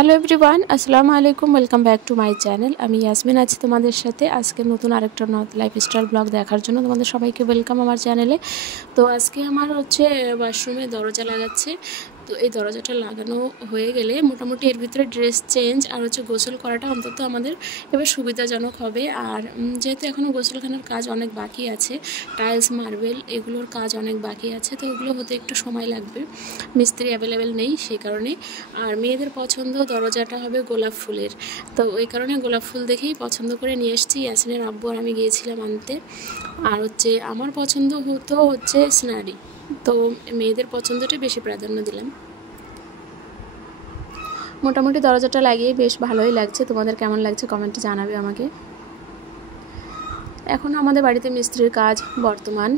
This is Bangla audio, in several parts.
হ্যালো এভরিওয়ান, আসসালামু আলাইকুম। Welcome back to my channel. আমি ইয়াসমিন আছি তোমাদের সাথে। আজকে নতুন আরেকটা লাইফস্টাইল ব্লগ দেখার জন্য তোমাদের সবাইকে ওয়েলকাম আমার চ্যানেলে। তো আজকে আমার ওয়াশরুমে দরজা লাগাচ্ছে। তো এই দরজাটা লাগানো হয়ে গেলে মোটামুটি এর ভিতরে ড্রেস চেঞ্জ আর গোসল করাটা অন্তত আমাদের এবার সুবিধাজনক হবে। আর যেহেতু এখনও গোসলখানার কাজ অনেক বাকি আছে, টাইলস মার্বেল এগুলোর কাজ অনেক বাকি আছে, তো এগুলো হতে একটু সময় লাগবে। মিস্ত্রি অ্যাভেলেবেল নেই সেই কারণে। আর মেয়েদের পছন্দ দরজাটা হবে গোলাপ ফুলের, তো ওই কারণে গোলাপ ফুল দেখেই পছন্দ করে নিয়ে এসেছি। ইয়াসিনের আব্বু আর আমি গিয়েছিলাম আনতে। আর আমার পছন্দ হচ্ছে সিনারি, তো মেয়েদের পছন্দটা বেশি প্রাধান্য দিলাম। মোটামুটি দরজাটা লাগিয়ে বেশ ভালোই লাগছে। তোমাদের কেমন লাগছে কমেন্টে জানাবে আমাকে। এখন আমাদের বাড়িতে মিস্ত্রির কাজ বর্তমান।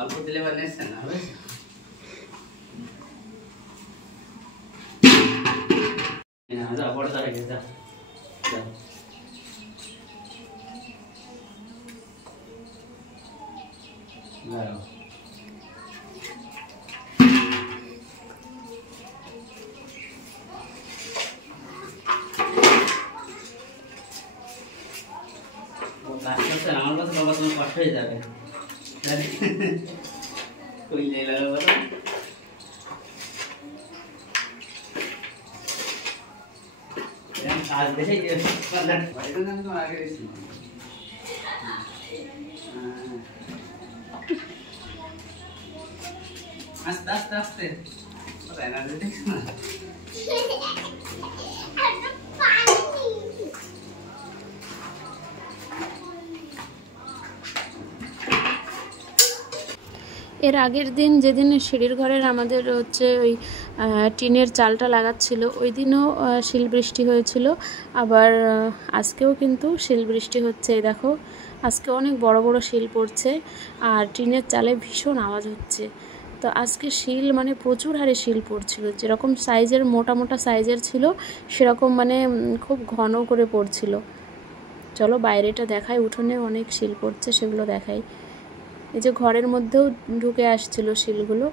অল্প দিলে বানিয়েছেন না হয়েছে না যা বড় দাঁড়া গেছে যা দাঁড়াও আমার কাছে বাবা তোমার কষ্ট হয়ে যাবে कोई ले लगा बता आज देखे ये मतलब भाई तो हम तो आगे इसी आस्ते आस्ते आस्ते पता है ना देखना এর আগের দিন যেদিন সিঁড়ির ঘরের আমাদের ওই টিনের চালটা লাগাচ্ছিল, ওই দিনও শিল বৃষ্টি হয়েছিল। আবার আজকেও কিন্তু শিল বৃষ্টি হচ্ছে। দেখো আজকে অনেক বড় বড় শিল পড়ছে আর টিনের চালে ভীষণ আওয়াজ হচ্ছে। তো আজকে শিল মানে প্রচুর হারে শিল পড়ছিল, যেরকম সাইজের মোটা মোটা সাইজের ছিল সেরকম মানে খুব ঘন করে পড়ছিল। চলো বাইরেটা দেখাই, উঠোনে অনেক শিল পড়ছে সেগুলো দেখাই। এই যে ঘরের মধ্যেও ঢুকে আসছিল শিলগুলো।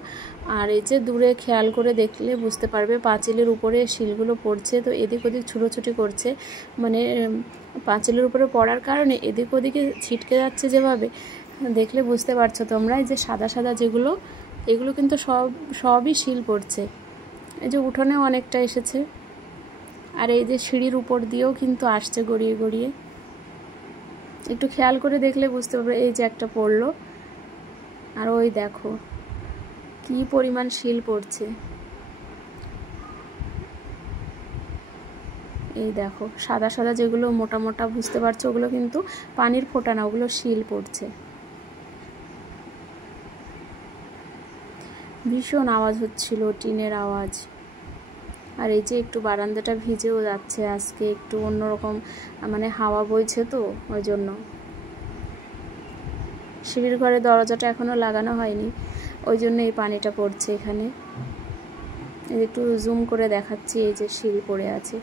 আর এই যে দূরে খেয়াল করে দেখলে বুঝতে পারবে পাঁচিলের উপরে শিলগুলো পড়ছে, তো এদিক ওদিক ছুটোছুটি করছে। মানে পাঁচিলের উপরে পড়ার কারণে এদিক ওদিকে ছিটকে যাচ্ছে যেভাবে, দেখলে বুঝতে পারছো তোমরা। এই যে সাদা সাদা যেগুলো, এগুলো কিন্তু সবই শিল পড়ছে। এই যে উঠোনেও অনেকটা এসেছে, আর এই যে সিঁড়ির উপর দিয়েও কিন্তু আসছে গড়িয়ে গড়িয়ে। একটু খেয়াল করে দেখলে বুঝতে পারবে। এই যে একটা পড়লো, আর ওই দেখো কি পরিমাণ শিল পড়ছে। এই দেখো সাদা সাদা যেগুলো মোটা মোটা বুঝতে পারছো, ওগুলো কিন্তু পানির ফোঁটা না, ওগুলো শিল পড়ছে। ভীষণ আওয়াজ হচ্ছিল, টিনের আওয়াজ। আর এই যে একটু বারান্দাটা ভিজেও যাচ্ছে, আজকে একটু অন্যরকম মানে হাওয়া বইছে, তো ওই জন্য। সিঁড়ির ঘরে দরজাটা এখনও লাগানো হয়নি, ওই জন্য এই পানিটা পড়ছে এখানে। একটু জুম করে দেখাচ্ছি, এই যে শিল পড়ে আছে,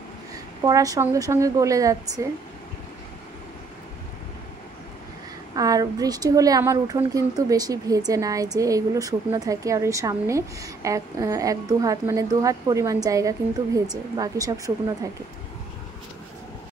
পড়ার সঙ্গে সঙ্গে গলে যাচ্ছে। আর বৃষ্টি হলে আমার উঠোন কিন্তু বেশি ভেজে না, এই যে এইগুলো শুকনো থাকে। আর এই সামনে এক দু হাত মানে দু হাত পরিমাণ জায়গা কিন্তু ভেজে, বাকি সব শুকনো থাকে।